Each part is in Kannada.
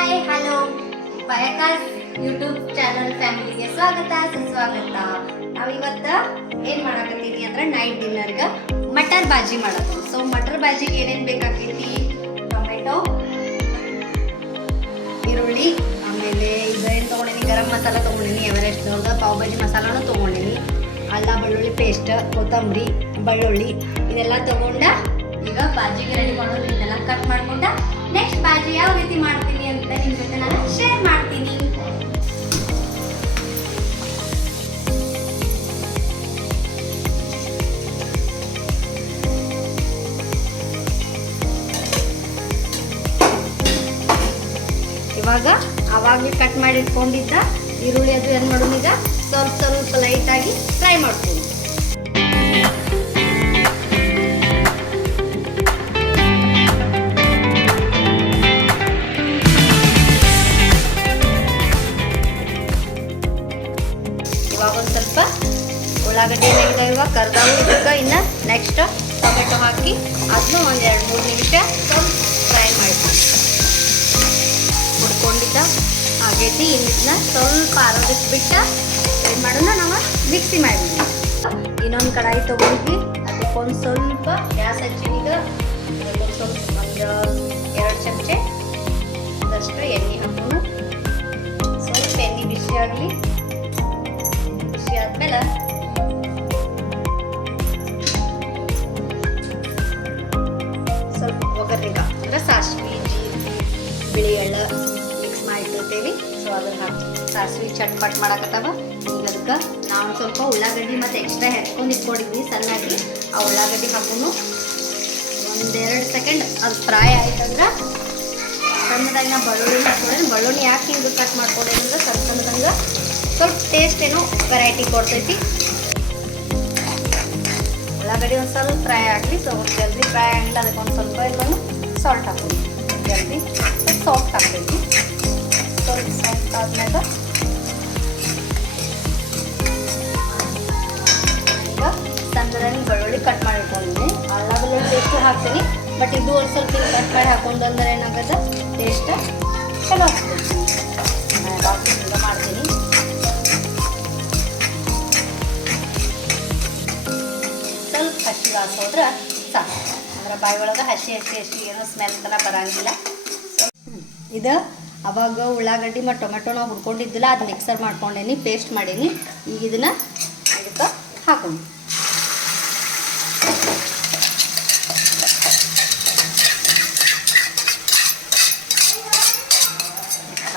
ಹಾಯ್ ಹಲೋ ಬಯಕಾಸ್ ಯೂಟ್ಯೂಬ್ ಚಾನಲ್ ಫ್ಯಾಮಿಲಿಗೆ ಸ್ವಾಗತ ಸುಸ್ವಾಗತ. ನಾವಿವತ್ತ ಏನು ಮಾಡಕತ್ತೀವಿ ಅಂದ್ರೆ ನೈಟ್ ಡಿನ್ನರ್ಗೆ ಮಟರ್ ಬಾಜಿ ಮಾಡೋದು. ಸೊ ಮಟರ್ ಬಾಜಿಗೆ ಏನೇನು ಬೇಕಾಗ್ತೈತಿ? ಟೊಮೆಟೊ, ಈರುಳ್ಳಿ, ಆಮೇಲೆ ಈಗ ಏನು ತೊಗೊಂಡಿನಿ, ಗರಂ ಮಸಾಲ ತೊಗೊಂಡಿನಿ, ಎವರೆಸ್ಟ್ ಅವ್ರದ್ದು ಪಾವ್ ಭಾಜಿ ಮಸಾಲಾನು ತೊಗೊಂಡಿನಿ, ಅಲ್ಲ ಬೆಳ್ಳುಳ್ಳಿ ಪೇಸ್ಟ್, ಕೊತ್ತಂಬರಿ, ಬೆಳ್ಳುಳ್ಳಿ ಇದೆಲ್ಲ ತೊಗೊಂಡ ಈಗ ಬಾಜಿಗೆ ರೆಡಿ ಮಾಡೋದು. ಇದೆಲ್ಲ ಕಟ್ ಮಾಡ್ಕೊಂಡ ನೆಕ್ಸ್ಟ್ ಬಾಜಿ ಯಾವ ರೀತಿ ಮಾಡ್ತೀನಿ ಅಂತ ನಿಮ್ಮ ಜೊತೆ ನಾನು ಶೇರ್ ಮಾಡ್ತೀನಿ. ಇವಾಗ ಅವಾಗಲೇ ಕಟ್ ಮಾಡಿ ಇಟ್ಕೊಂಡಿದ್ದ ಈರುಳ್ಳಿ ಅದು ಏನು ಮಾಡೋಣ, ಈಗ ಸ್ವಲ್ಪ ಲೈಟಾಗಿ ಫ್ರೈ ಮಾಡ್ತೀನಿ. ಇವಾಗ ಒಂದು ಸ್ವಲ್ಪ ಉಳ್ಳಾಗಡ್ಡಿ ಏನಾಗಿದೆ ಇವಾಗ ಕರ್ದಾವು. ಇದಕ್ಕೆ ಇನ್ನು ನೆಕ್ಸ್ಟ್ ಟೊಮೆಟೊ ಹಾಕಿ ಅದನ್ನು ಒಂದು 2-3 ನಿಮಿಷ ಸ್ವಲ್ಪ ಫ್ರೈ ಮಾಡ್ತೀನಿ. ಹುಡ್ಕೊಂಡಿದ್ದ ಆಗೈತಿ. ಇನ್ನಿದ್ನ ಸ್ವಲ್ಪ ಆರೋಗ್ಯಕ್ಕೆ ಬಿಟ್ಟು ಏನು ಮಾಡೋಣ, ನಾವು ಮಿಕ್ಸಿ ಮಾಡಿದ್ವಿ. ಇನ್ನೊಂದು ಕಡಾಯಿ ತೊಗೊಂಡ್ವಿ, ಅದಕ್ಕೊಂದು ಸ್ವಲ್ಪ ಗ್ಯಾಸ್ ಹಚ್ಚಿನೀಗ ಅದಕ್ಕೊಂದು ಸ್ವಲ್ಪ ಒಂದು 2 ಚಮಚೆ ಅದಷ್ಟು ಎಣ್ಣೆ ಹಾಕೋಣ. ಸ್ವಲ್ಪ ಎಣ್ಣೆ ಬಿಸಿ ಆಗಲಿ. ಬಿಸಿ ಆದಮೇಲೆ ಸ್ವಲ್ಪ ಒಗ್ಗರ್ನಿಗ ಅಂದ್ರೆ ಸಾಸಿವೆ, ಜೀರಿಗೆ, ಬಿಳಿ ಎಳ್ಳು ಮಿಕ್ಸ್ ಮಾಡಿಟ್ಟಿರ್ತೀವಿ. ಸೊ ಅದನ್ನು ಹಾಕಿ ಸಾಸಿವೆ ಚಟ್ಪಟ್ ಮಾಡಕತ್ತಾವ. ಈಗ ಅದಕ್ಕೆ ನಾವು ಸ್ವಲ್ಪ ಉಳ್ಳಾಗಡ್ಡಿ ಮತ್ತು ಎಕ್ಸ್ಟ್ರಾ ಹೆಚ್ಕೊಂಡು ಇಟ್ಕೊಂಡಿದ್ವಿ ಸಣ್ಣಾಗಿ. ಆ ಉಳ್ಳಾಗಡ್ಡಿ ಹಾಕೊಂಡು 1-2 ಸೆಕೆಂಡ್ ಅದು ಫ್ರೈ ಆಯ್ತಂದ್ರೆ ಸಣ್ಣದಾಗಿ ನಾವು ಬೆಳ್ಳುಳ್ಳಿ ಹಾಕ್ಕೊಂಡ್ರೆ, ಬೆಳ್ಳುಳ್ಳಿ ಯಾಕೆ ಹಿಂಗೆ ಕಟ್ ಮಾಡ್ಕೊಂಡೇನಂದ್ರೆ ಸಣ್ಣದಂಗೆ ಸ್ವಲ್ಪ ಟೇಸ್ಟ್ ಏನೋ ವೆರೈಟಿ ಕೊಡ್ತೈತಿ. ಉಳ್ಳಾಗಡ್ಡಿ ಒಂದು ಸ್ವಲ್ಪ ಫ್ರೈ ಆಗಲಿ. ಸೊ ಜಲ್ದಿ ಫ್ರೈ ಆಗಿಲ್ಲ, ಅದಕ್ಕೆ ಒಂದು ಸ್ವಲ್ಪ ಎಲ್ಲನೂ ಸಾಲ್ಟ್ ಹಾಕೋದು. ಜಲ್ದಿ ಸಾಫ್ಟ್ ಹಾಕ್ತೈತಿ. ಸ್ವಲ್ಪ ಸಾಫ್ಟ್ ಆದ್ಮೇಲೆ ಈಗ ಸಣ್ಣದಾಗಿ ಬೆಳ್ಳುಳ್ಳಿ ಕಟ್ ಮಾಡಿ ಇಟ್ಕೊಂಡಿದ್ದೀನಿ. ಅಲ್ಲ ಬೆಳ್ಳುಳ್ಳಿ ಟೇಸ್ಟ್ ಹಾಕ್ತೀನಿ, ಬಟ್ ಇದು ಒಂದು ಸ್ವಲ್ಪ ಕಟ್ ಮಾಡಿ ಹಾಕೊಂಡು ಅಂದ್ರೆ ಏನಾಗುತ್ತೆ, ಟೇಸ್ಟ್ ಚಲೋ ಆಗ್ತೈತಿ. ಬಾಕಿ ಈಗ ಮಾಡ್ತೀನಿ. ಸ್ವಲ್ಪ ಹಸಿ ವಾಸ ಹೋದ್ರೆ ಸಾಕು. ಅಂದ್ರೆ ಬಾಯಿ ಒಳಗೆ ಹಸಿ ಏನೋ ಸ್ಮೆಲ್ ಥರ ಬರೋಂಗಿಲ್ಲ. ಇದು ಅವಾಗ ಉಳ್ಳಾಗಡ್ಡಿ ಮತ್ತು ಟೊಮೆಟೊ ನಾವು ಹುಡ್ಕೊಂಡಿದ್ದಿಲ್ಲ, ಅದು ಮಿಕ್ಸರ್ ಮಾಡ್ಕೊಂಡೇನಿ, ಪೇಸ್ಟ್ ಮಾಡೀನಿ. ಈಗ ಇದನ್ನು ಅದಕ್ಕೆ ಹಾಕೊಂಡು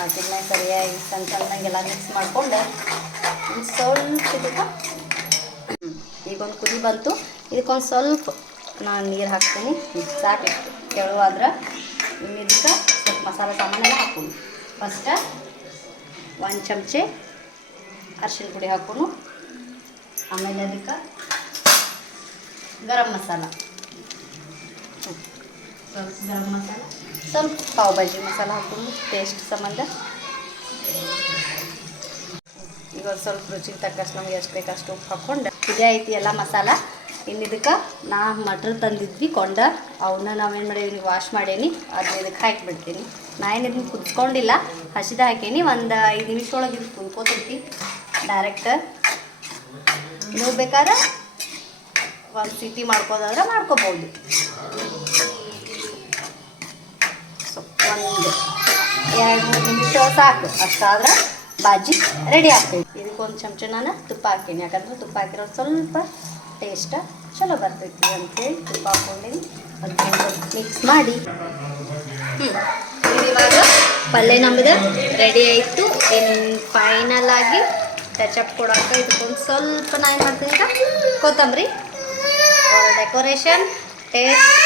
ಅದನ್ನ ಸರಿಯಾಗಿ ಸಣ್ಣಂಗೆಲ್ಲ ಮಿಕ್ಸ್ ಮಾಡಿಕೊಂಡು ಸ್ವಲ್ಪ ಇದಕ್ಕೆ ಈಗೊಂದು ಕುದಿ ಬಂತು. ಇದಕ್ಕೊಂದು ಸ್ವಲ್ಪ ನಾನು ನೀರು ಹಾಕ್ತೀನಿ. ಸಾಕಿತ್ತು ಕೆಳವಾದ್ರೆ ಇನ್ನು ಇದಕ್ಕೆ ಸ್ವಲ್ಪ ಮಸಾಲೆ ಸಾಮಾನೆಲ್ಲ ಹಾಕೋಣ. ಫಸ್ಟ್ 1 ಚಮಚೆ ಅರಿಶಿನ ಪುಡಿ ಹಾಕೋಣ. ಆಮೇಲೆ ಅದಕ್ಕೆ ಗರಂ ಮಸಾಲ, ಸ್ವಲ್ಪ ಗರಂ ಮಸಾಲ, ಸ್ವಲ್ಪ ಪಾವ್ ಭಾಜಿ ಮಸಾಲ ಹಾಕೊಂಡು ಟೇಸ್ಟ್ ಸಂಬಂಧ. ಈಗ ಸ್ವಲ್ಪ ರುಚಿಗೆ ತಕ್ಕಷ್ಟು ನಮ್ಗೆ ಎಷ್ಟು ಬೇಕಷ್ಟು ಉಪ್ಪು ಹಾಕ್ಕೊಂಡು ಇದೇ ಐತಿ ಎಲ್ಲ ಮಸಾಲ. ಇನ್ನು ಇದಕ್ಕೆ ನಾ ಮಟ್ರ್ ತಂದಿದ್ವಿ ಕೊಂಡ, ಅವನ್ನ ನಾವೇನು ಮಾಡೀವಿ, ವಾಶ್ ಮಾಡೀನಿ, ಅದು ಇದಕ್ಕೆ ಹಾಕಿಬಿಡ್ತೀನಿ. ನಾ ಏನು ಇದನ್ನು ಕುದಿಸ್ಕೊಂಡಿಲ್ಲ, ಹಸಿದ ಹಾಕೀನಿ. ಒಂದು 5 ನಿಮಿಷ ಒಳಗೆ ಇದು ಕುದ್ಕೋತೈತಿ ಡೈರೆಕ್ಟ್. ನೀವು ಬೇಕಾದ್ರೆ ಒಂದು ಸಿಟಿ ಮಾಡ್ಕೋದಾದ್ರೆ ಮಾಡ್ಕೋಬೋದು. ಸೊ ಒಂದು 2-3 ನಿಮಿಷ ಸಾಕು, ಅಷ್ಟಾದ್ರೆ ಬಾಜಿ ರೆಡಿ ಆಗ್ತೈತಿ. ಇದಕ್ಕೊಂದು ಚಮಚ ನಾನು ತುಪ್ಪ ಹಾಕೀನಿ, ಯಾಕಂದ್ರೆ ತುಪ್ಪ ಹಾಕಿರೋ ಸ್ವಲ್ಪ ಟೇಸ್ಟ್ ಚಲೋ ಬರ್ತೈತಿ ಅಂತೇಳಿ ತುಪ್ಪ ಹಾಕ್ಕೊಂಡೀನಿ. ಅದಕ್ಕೆ ಮಿಕ್ಸ್ ಮಾಡಿ ಇವಾಗ ಪಲ್ಯ ನಮ್ಮದು ರೆಡಿ ಆಯಿತು. ಇನ್ನು ಫೈನಲ್ ಆಗಿ ಟಚಪ್ ಕೊಡೋಕೆ ಇದಕ್ಕೊಂದು ಸ್ವಲ್ಪ ನಾನು ಏನು ಮಾಡ್ತೀನಿ, ಈಗ ಕೊತ್ತಂಬರಿ ಡೆಕೋರೇಷನ್ ಟೇಸ್ಟ್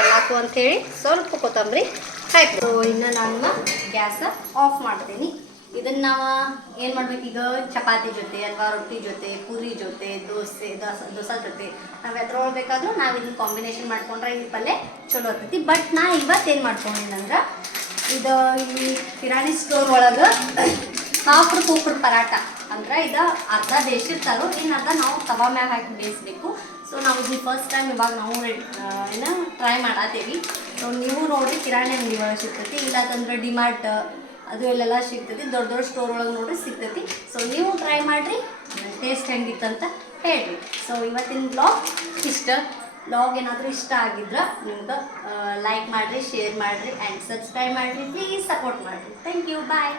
ಎಲ್ಲಕ್ಕೂ ಅಂಥೇಳಿ ಸ್ವಲ್ಪ ಕೊತ್ತಂಬರಿ ಹಾಕಿ. ಸೊ ಇನ್ನು ನಾನು ಗ್ಯಾಸ್ ಆಫ್ ಮಾಡ್ತೀನಿ. ಇದನ್ನು ನಾವು ಏನು ಮಾಡ್ಬೇಕು, ಈಗ ಚಪಾತಿ ಜೊತೆ ಅಥವಾ ರೊಟ್ಟಿ ಜೊತೆ, ಪೂರಿ ಜೊತೆ, ದೋಸೆ ಜೊತೆ ನಾವು ಎದ್ರೊಳಗೆ ಬೇಕಾದರೂ ನಾವು ಇದನ್ನು ಕಾಂಬಿನೇಷನ್ ಮಾಡ್ಕೊಂಡ್ರೆ ಈ ಪಲ್ಯ ಚಲೋ ಆಗ್ತೈತಿ. ಬಟ್ ನಾ ಇವತ್ತೇನು ಮಾಡ್ಕೊಂಡಿನಂದ್ರೆ, ಇದು ಈ ಕಿರಾಣಿ ಸ್ಟೋರ್ ಒಳಗೆ ಹಾಫ್ರು ಪರಾಟ ಅಂದ್ರೆ ಇದು ಅರ್ಧ ಬೇಯಿಸಿರ್ತಾರೋ, ಇನ್ನು ಅರ್ಧ ನಾವು ತವಾ ಮ್ಯಾಗ ಹಾಕಿ ಬೇಯಿಸ್ಬೇಕು. ಸೊ ನಾವು ಇದು ಫಸ್ಟ್ ಟೈಮ್ ಇವಾಗ ನಾವು ಏನು ಟ್ರೈ ಮಾಡತ್ತೀವಿ. ಸೊ ನೀವು ನೋಡಿರಿ ಕಿರಾಣಿ ಅಂಗಡಿ ಒಳಗೆ ಸಿಗ್ತೈತಿ. ಇಲ್ಲಾಂತಂದ್ರೆ ಡಿಮಾರ್ಟ್ ಅದು ಎಲ್ಲೆಲ್ಲ ಸಿಗ್ತೈತಿ, ದೊಡ್ಡ ದೊಡ್ಡ ಸ್ಟೋರ್ ಒಳಗೆ ನೋಡ್ರಿ ಸಿಗ್ತೈತಿ. ಸೊ ನೀವು ಟ್ರೈ ಮಾಡಿರಿ, ಟೇಸ್ಟ್ ಹೆಂಗಿತ್ತಂತ ಹೇಳ್ರಿ. ಸೊ ಇವತ್ತಿನ ಬ್ಲಾಗ್ ಏನಾದರೂ ಇಷ್ಟ ಆಗಿದ್ರೆ ನಿಮ್ಗೆ ಲೈಕ್ ಮಾಡಿರಿ, ಶೇರ್ ಮಾಡಿರಿ ಆ್ಯಂಡ್ ಸಬ್ಸ್ಕ್ರೈಬ್ ಮಾಡಿರಿ. ಪ್ಲೀಸ್ ಸಪೋರ್ಟ್ ಮಾಡಿರಿ. Thank you, bye.